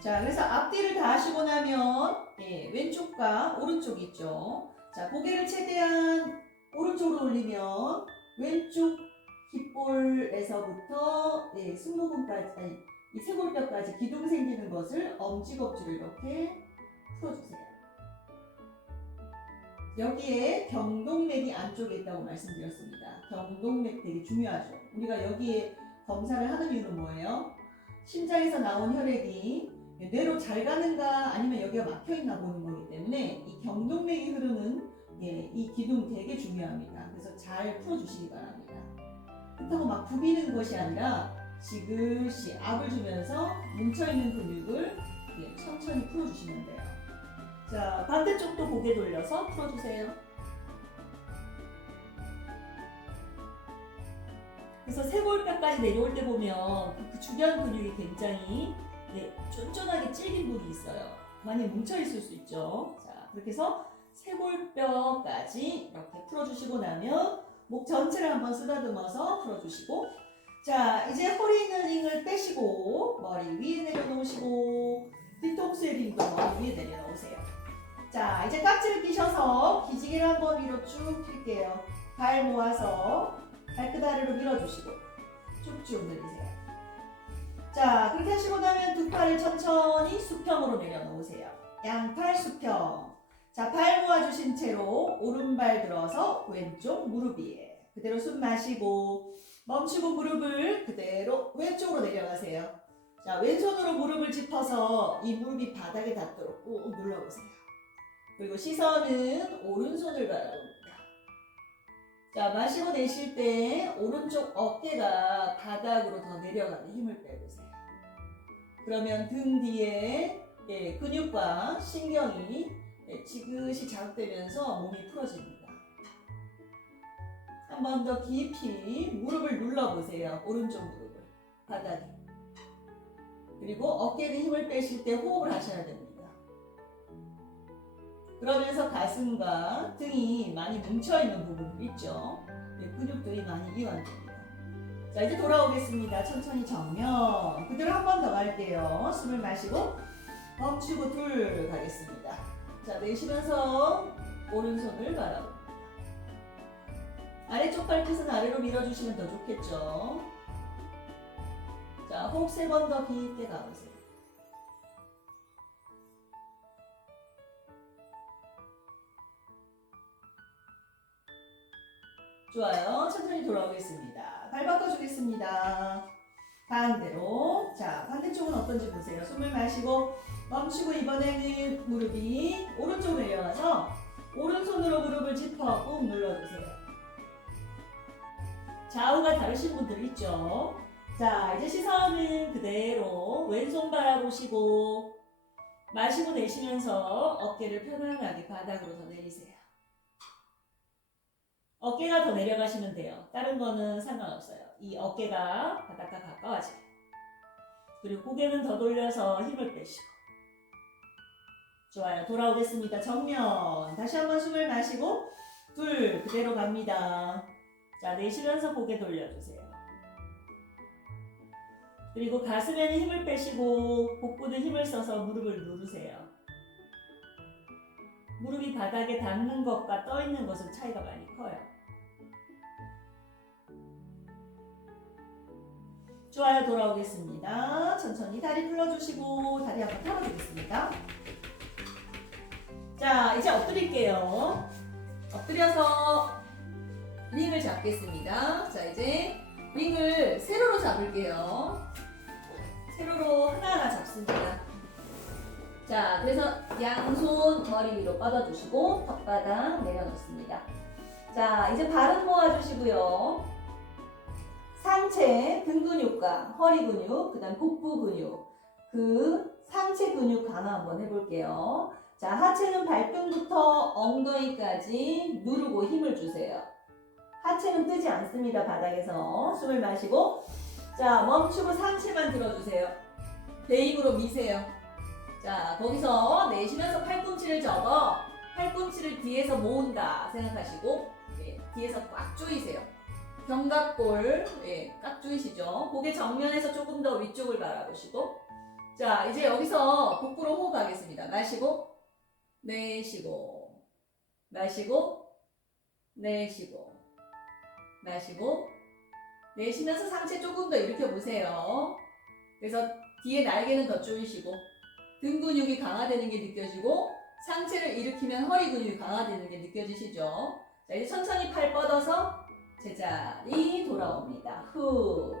자, 그래서 앞뒤를 다 하시고 나면 왼쪽과 오른쪽이 있죠. 자, 고개를 최대한 오른쪽으로 올리면 왼쪽 귓볼에서부터 승모근까지, 이 쇄골뼈까지 기둥 생기는 것을 엄지겁지로 이렇게 풀어주세요. 여기에 경동맥이 안쪽에 있다고 말씀드렸습니다. 경동맥 되게 중요하죠. 우리가 여기에 검사를 하는 이유는 뭐예요? 심장에서 나온 혈액이 뇌로 잘 가는가 아니면 여기가 막혀있나 보는 거기 때문에 이 경동맥이 흐르는 이 기둥 되게 중요합니다. 그래서 잘 풀어주시기 바랍니다. 그렇다고 막 부비는 것이 아니라 지그시 압을 주면서 뭉쳐있는 근육을 천천히 풀어주시면 돼요. 자, 반대쪽도 고개 돌려서 풀어주세요. 그래서 쇄골뼈까지 내려올 때 보면 그 주변 근육이 굉장히 쫀쫀하게 찔긴 부분이 있어요. 많이 뭉쳐있을 수 있죠. 자, 그렇게 해서 쇄골뼈까지 이렇게 풀어주시고 나면 목 전체를 한번 쓰다듬어서 풀어주시고, 자, 이제 허리 있는 링을 빼시고 머리 위에 내려놓으시고 뒤통수의 링도 머리 위에 내려놓으세요. 자, 이제 깍지를 끼셔서 기지개를 한번 위로 쭉 펼게요. 발 모아서 발끝 아래로 밀어주시고 쭉쭉 늘리세요. 자, 그렇게 하시고 나면 두 팔을 천천히 수평으로 내려놓으세요. 양팔 수평. 자, 발 모아주신 채로 오른발 들어서 왼쪽 무릎 위에 그대로 숨 마시고 멈추고 무릎을 그대로 왼쪽으로 내려가세요. 자, 왼손으로 무릎을 짚어서 이 무릎이 바닥에 닿도록 꾹 눌러보세요. 그리고 시선은 오른손을 바라봅니다. 자, 마시고 내쉴 때 오른쪽 어깨가 바닥으로 더 내려가는 힘을 빼보세요. 그러면 등 뒤에 근육과 신경이 지그시 자극되면서 몸이 풀어집니다. 한 번 더 깊이 무릎을 눌러보세요. 오른쪽 무릎을 바닥에. 그리고 어깨에 힘을 빼실 때 호흡을 하셔야 됩니다. 그러면서 가슴과 등이 많이 뭉쳐있는 부분들 있죠. 근육들이 많이 이완됩니다. 자, 이제 돌아오겠습니다. 천천히 정면. 그대로 한 번 더 갈게요. 숨을 마시고 멈추고 둘 가겠습니다. 자, 내쉬면서 오른손을 바라봅니다. 아래쪽 발끝은 아래로 밀어주시면 더 좋겠죠. 자, 호흡 3번 더 깊게 가보세요. 좋아요. 천천히 돌아오겠습니다. 발 바꿔주겠습니다. 반대로. 자, 반대쪽은 어떤지 보세요. 숨을 마시고 멈추고 이번에는 무릎이 오른쪽으로 내려가서 오른손으로 무릎을 짚어 꾹 눌러주세요. 좌우가 다르신 분들 있죠. 자, 이제 시선은 그대로 왼손 바라보시고 마시고 내쉬면서 어깨를 편안하게 바닥으로 더 내리세요. 어깨가 더 내려가시면 돼요. 다른 거는 상관없어요. 이 어깨가 바닥과 가까워지게. 그리고 고개는 더 돌려서 힘을 빼시고. 좋아요. 돌아오겠습니다. 정면. 다시 한번 숨을 마시고 둘 그대로 갑니다. 자, 내쉬면서 고개 돌려주세요. 그리고 가슴에는 힘을 빼시고 복부는 힘을 써서 무릎을 누르세요. 무릎이 바닥에 닿는 것과 떠 있는 것은 차이가 많이 커요. 좋아요. 돌아오겠습니다. 천천히 다리 풀어주시고 다리 한번 털어주겠습니다. 자, 이제 엎드릴게요. 엎드려서 링을 잡겠습니다. 자, 이제 링을 세로로 잡을게요. 세로로 하나하나 잡습니다. 자, 그래서 양손 머리 위로 뻗어주시고 혓바닥 내려놓습니다. 자, 이제 발은 모아주시고요. 상체 등 근육과 허리 근육, 그 다음 복부 근육, 그 상체 근육 강화 한번 해볼게요. 자, 하체는 발등부터 엉덩이까지 누르고 힘을 주세요. 하체는 뜨지 않습니다. 바닥에서. 숨을 마시고 자, 멈추고 상체만 들어주세요. 배 힘으로 미세요. 자, 거기서 내쉬면서 팔꿈치를 접어 팔꿈치를 뒤에서 모은다 생각하시고 뒤에서 꽉 조이세요. 견갑골 꽉 조이시죠. 고개 정면에서 조금 더 위쪽을 바라보시고 자, 이제 여기서 복부로 호흡하겠습니다. 마시고 내쉬고 마시고 내쉬고 마시고 내쉬면서 상체 조금 더 일으켜 보세요. 그래서 뒤에 날개는 더 조이시고 등 근육이 강화되는 게 느껴지고 상체를 일으키면 허리 근육이 강화되는 게 느껴지시죠? 자, 이제 천천히 팔 뻗어서 제자리 돌아옵니다. 후.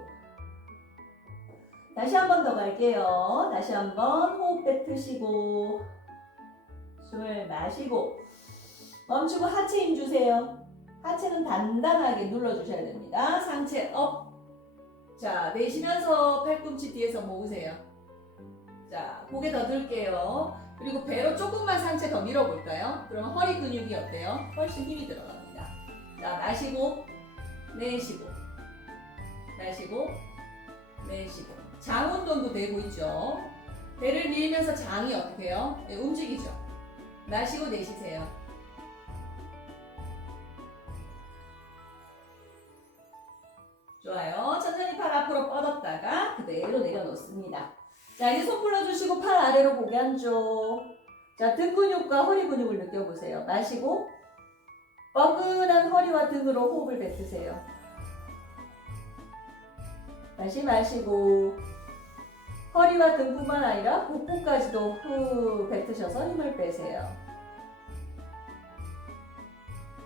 다시 한 번 더 갈게요. 다시 한 번 호흡 뱉으시고 숨을 마시고 멈추고 하체 힘 주세요. 하체는 단단하게 눌러주셔야 됩니다. 상체 업. 자, 내쉬면서 팔꿈치 뒤에서 모으세요. 자, 고개 더 들게요. 그리고 배로 조금만 상체 더 밀어볼까요? 그러면 허리 근육이 어때요? 훨씬 힘이 들어갑니다. 자, 마시고 내쉬고 마시고 내쉬고 장 운동도 되고 있죠. 배를 밀면서 장이 어떻게 해요? 네, 움직이죠. 마시고 내쉬세요. 좋아요. 천천히 팔 앞으로 뻗었다가 그대로 내려놓습니다. 자, 이제 손 풀어주시고 팔 아래로 고개 한쪽. 자, 등 근육과 허리 근육을 느껴보세요. 마시고 뻐근한 허리와 등으로 호흡을 뱉으세요. 다시 마시고 허리와 등뿐만 아니라 복부까지도 후 뱉으셔서 힘을 빼세요.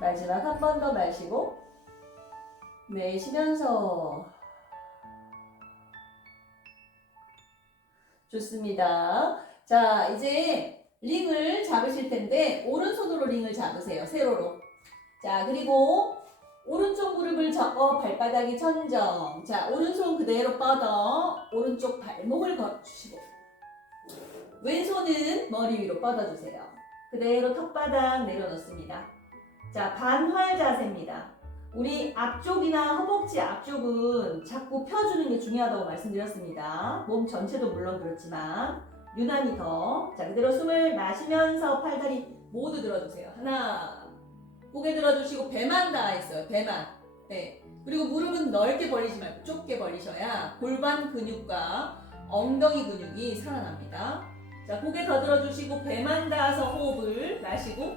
마지막 한 번 더 마시고 내쉬면서. 좋습니다. 자, 이제 링을 잡으실 텐데 오른손으로 링을 잡으세요. 세로로. 자, 그리고 오른쪽 무릎을 접어 발바닥이 천정. 자, 오른손 그대로 뻗어 오른쪽 발목을 걸어주시고 왼손은 머리 위로 뻗어주세요. 그대로 턱바닥 내려놓습니다. 자, 반활 자세입니다. 우리 앞쪽이나 허벅지 앞쪽은 자꾸 펴주는 게 중요하다고 말씀드렸습니다. 몸 전체도 물론 그렇지만 유난히 더. 자, 그대로 숨을 마시면서 팔다리 모두 들어주세요. 하나, 고개 들어주시고 배만 닿아있어요. 배만. 네. 그리고 무릎은 넓게 벌리지 말고 좁게 벌리셔야 골반 근육과 엉덩이 근육이 살아납니다. 자, 고개 더 들어주시고 배만 닿아서 호흡을 마시고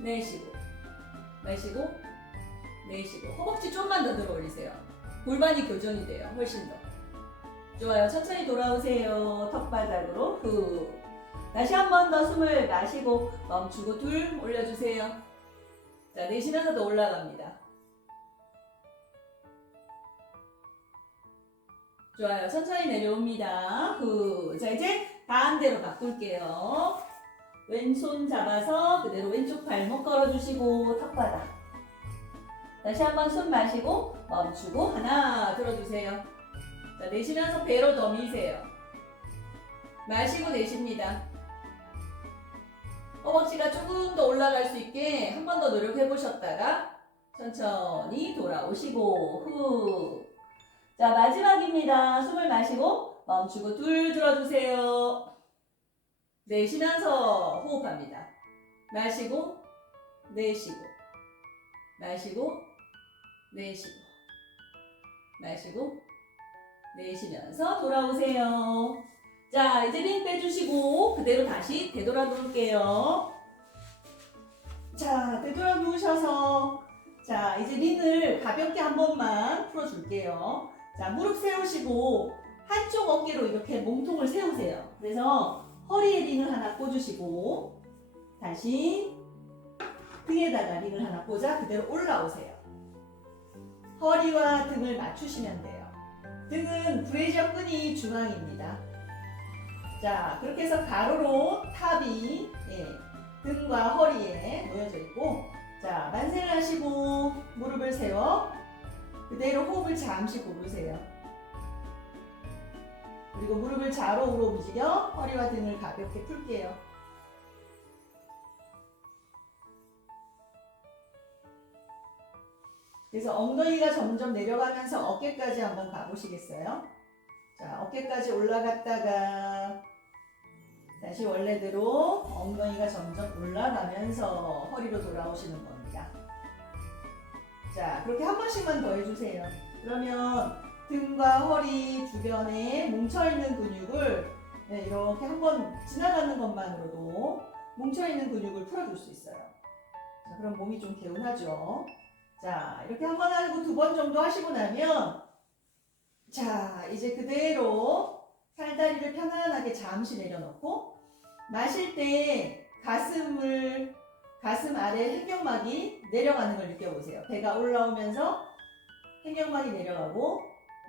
내쉬고 마시고 내쉬고. 허벅지 좀만 더 들어 올리세요. 골반이 교정이 돼요. 훨씬 더. 좋아요. 천천히 돌아오세요. 턱바닥으로 후. 다시 한 번 더 숨을 마시고 멈추고 둘 올려주세요. 자, 내쉬면서 더 올라갑니다. 좋아요. 천천히 내려옵니다. 후. 자, 이제 반대로 바꿀게요. 왼손 잡아서 그대로 왼쪽 발목 걸어주시고 턱바닥. 다시 한번 숨 마시고 멈추고 하나 들어주세요. 자, 내쉬면서 배로 더 미세요. 마시고 내쉽니다. 허벅지가 조금 더 올라갈 수 있게 한 번 더 노력해 보셨다가 천천히 돌아오시고 후. 자, 마지막입니다. 숨을 마시고 멈추고 둘 들어주세요. 내쉬면서 호흡합니다. 마시고 내쉬고 마시고 내쉬고 마시고 내쉬면서 돌아오세요. 자, 이제 링 빼주시고 그대로 다시 되돌아 놓을게요. 자, 되돌아 누우셔서 자, 이제 링을 가볍게 한 번만 풀어줄게요. 자, 무릎 세우시고 한쪽 어깨로 이렇게 몸통을 세우세요. 그래서 허리에 링을 하나 꽂으시고 다시 등에다가 링을 하나 꽂아 그대로 올라오세요. 허리와 등을 맞추시면 돼요. 등은 브래지어 끈이 중앙입니다. 자, 그렇게 해서 가로로 탑이 등과 허리에 놓여져 있고, 자, 만세를 하시고 무릎을 세워 그대로 호흡을 잠시 고르세요. 그리고 무릎을 좌로우로 움직여 허리와 등을 가볍게 풀게요. 그래서 엉덩이가 점점 내려가면서 어깨까지 한번 가보시겠어요? 자, 어깨까지 올라갔다가 다시 원래대로 엉덩이가 점점 올라가면서 허리로 돌아오시는 겁니다. 자, 그렇게 한 번씩만 더 해주세요. 그러면 등과 허리 주변에 뭉쳐있는 근육을 이렇게 한번 지나가는 것만으로도 뭉쳐있는 근육을 풀어줄 수 있어요. 자, 그럼 몸이 좀 개운하죠? 자, 이렇게 한 번 하고 두 번 정도 하시고 나면 자, 이제 그대로 팔다리를 편안하게 잠시 내려놓고 마실 때 가슴 아래 횡격막이 내려가는 걸 느껴보세요. 배가 올라오면서 횡격막이 내려가고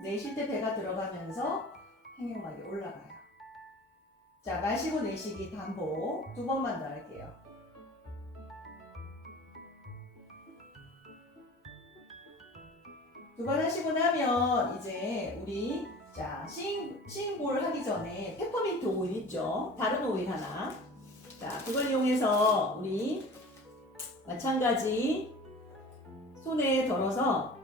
내쉴 때 배가 들어가면서 횡격막이 올라가요. 자, 마시고 내쉬기 반복 두 번만 더 할게요. 두 번 하시고 나면 이제 우리 자, 싱잉볼 하기 전에 페퍼민트 오일 있죠? 다른 오일 하나. 자, 그걸 이용해서 우리 마찬가지 손에 덜어서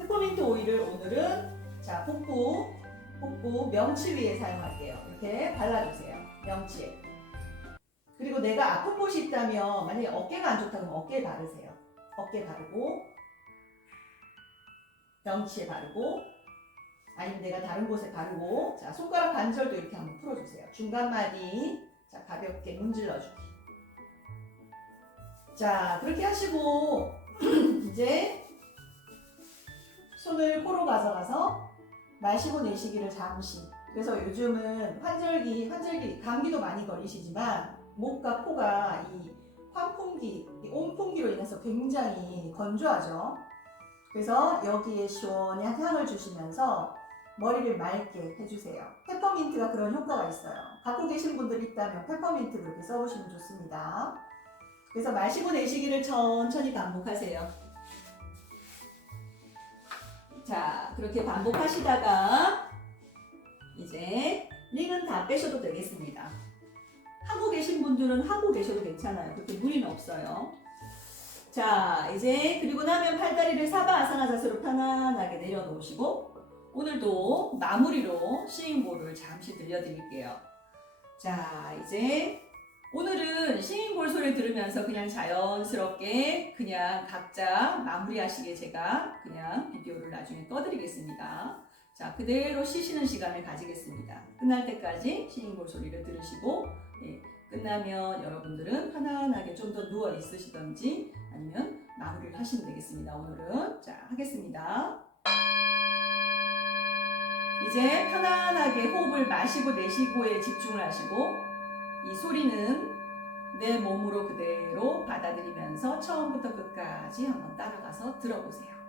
페퍼민트 오일을 오늘은 자, 복부 명치 위에 사용할게요. 이렇게 발라주세요. 명치에. 그리고 내가 아픈 곳이 있다면 만약에 어깨가 안 좋다 그러면 어깨에 바르세요. 어깨 바르고 명치에 바르고 아니면 내가 다른 곳에 바르고 자, 손가락 관절도 이렇게 한번 풀어주세요. 중간마디 자, 가볍게 문질러주기. 자, 그렇게 하시고 이제 손을 코로 가져가서 마시고 내쉬기를 잠시. 그래서 요즘은 환절기 감기도 많이 걸리시지만 목과 코가 이 환풍기, 이 온풍기로 인해서 굉장히 건조하죠. 그래서 여기에 시원한 향을 주시면서 머리를 맑게 해주세요. 페퍼민트가 그런 효과가 있어요. 갖고 계신 분들이 있다면 페퍼민트 그렇게 써보시면 좋습니다. 그래서 마시고 내쉬기를 천천히 반복하세요. 자, 그렇게 반복하시다가 이제 링은 다 빼셔도 되겠습니다. 하고 계신 분들은 하고 계셔도 괜찮아요. 그렇게 무리는 없어요. 자, 이제 그리고 나면 팔다리를 사바아사나 자세로 편안하게 내려놓으시고 오늘도 마무리로 싱잉볼을 잠시 들려드릴게요. 자, 이제 오늘은 싱잉볼 소리를 들으면서 그냥 자연스럽게 그냥 각자 마무리하시게 제가 그냥 비디오를 나중에 떠드리겠습니다. 자, 그대로 쉬시는 시간을 가지겠습니다. 끝날 때까지 싱잉볼 소리를 들으시고 끝나면 여러분들은 편안하게 좀 더 누워 있으시던지 아니면 마무리를 하시면 되겠습니다. 오늘은 자 하겠습니다. 이제 편안하게 호흡을 마시고 내쉬고에 집중을 하시고 이 소리는 내 몸으로 그대로 받아들이면서 처음부터 끝까지 한번 따라가서 들어보세요.